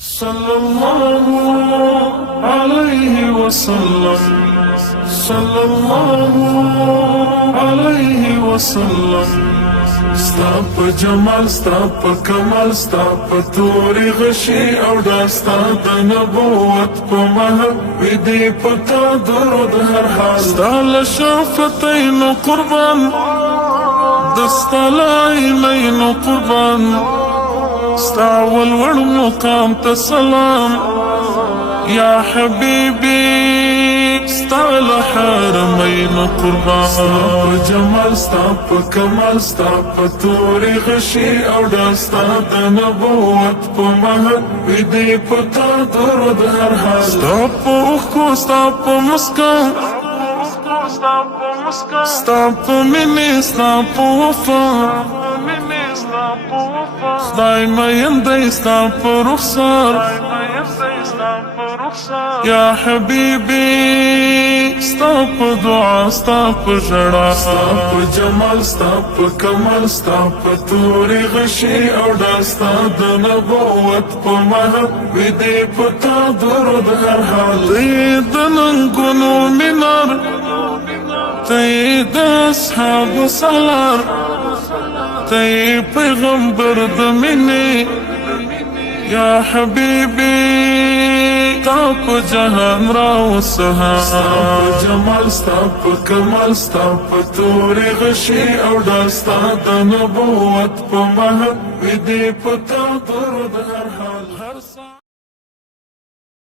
صلى الله عليه وسلم، صلى الله عليه وسلم. ستا په جمال، ستا په کمال، ستا په تورې غشي او داستا د نبوت په مهر وي دې په تا درود هر حال. ستا له شفتینو قربان، دستا له عینینو قربان، ستا ولوړ مقام ته سلام یا حبیبی. ستا له حرمینو قربان، ستا په جمال، ستا په کمال، ستا په تورې غشي او داستا د نبوت په مهر وي دې په تا درود هر حال. ستا په اوښکو، ستا په مسکا، ستا په مینې، ستا په وفا، خدای مین دی ستا په رخسار یا حبیبی. ستا په دعا، ستا په ژړا، ستا په جمال، ستا په کمال، ستا په تورې غشي او داستا د نبوت په مهر وي دې په تا درود هر حال. ته د ننګونو مینار، ته د اصحابو سالار، ته پیغمبر د مینې یا حبیبی. تا په جهان راو سهار، ستا په جمال، ستا په کمال، ستا په تورې غشي او داستا د نبوت په مهر وي دې په تا درود هر